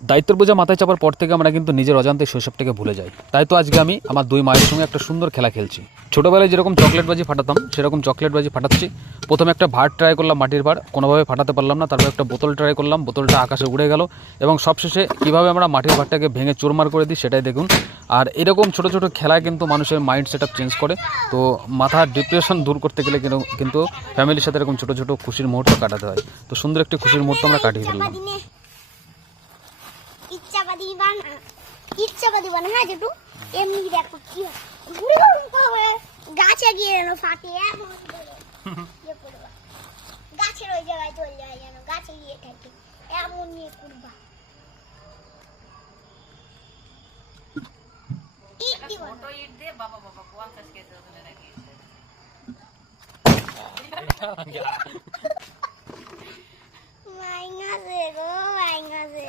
দায়িত্বের বোঝা মাথায় চাপার পর থেকে আমরা কিন্তু নিজের অজান্তে শৈশবটাকে ভুলে যাই। তাই তো আজকে আমি আমার দুই মায়ের সঙ্গে একটা সুন্দর খেলা খেলছি। ছোটোবেলায় যেরকম চকলেটবাজি ফাটাতাম সেরকম চকলেটবাজি ফাটাচ্ছি। প্রথমে একটা ভাঁড় ট্রাই করলাম, মাটির ভাঁড়, কোনোভাবে ফাটাতে পারলাম না। তারপর একটা বোতল ট্রাই করলাম, বোতলটা আকাশে উড়ে গেল। এবং সবশেষে কীভাবে আমরা মাটির ভাঁড়টাকে ভেঙে চুরমার করে দিই সেটাই দেখুন। আর এরকম ছোটো ছোটো খেলায় কিন্তু মানুষের মাইন্ড সেট আপ চেঞ্জ করে। তো মাথার ডিপ্রেশন দূর করতে গেলে কিন্তু ফ্যামিলির সাথে এরকম ছোটো ছোটো খুশির মুহূর্ত কাটাতে হয়। তো সুন্দর একটি খুশির মুহূর্ত আমরা কাটিয়ে ফেললাম। ইচ্ছাবাদী বানা হ্যাঁ যেটু এমনি দেখো কি গাছে গিয়ে যেন ফাটে এমন গাছের ওই জায়গায় চলে যায় যেন গাছে গিয়ে থাকে এমন নিয়ে করবা ইট দিয়ে বাবা 50 কেজি ওজনের লাগিয়েছে মাইনাসে গো মাইনাসে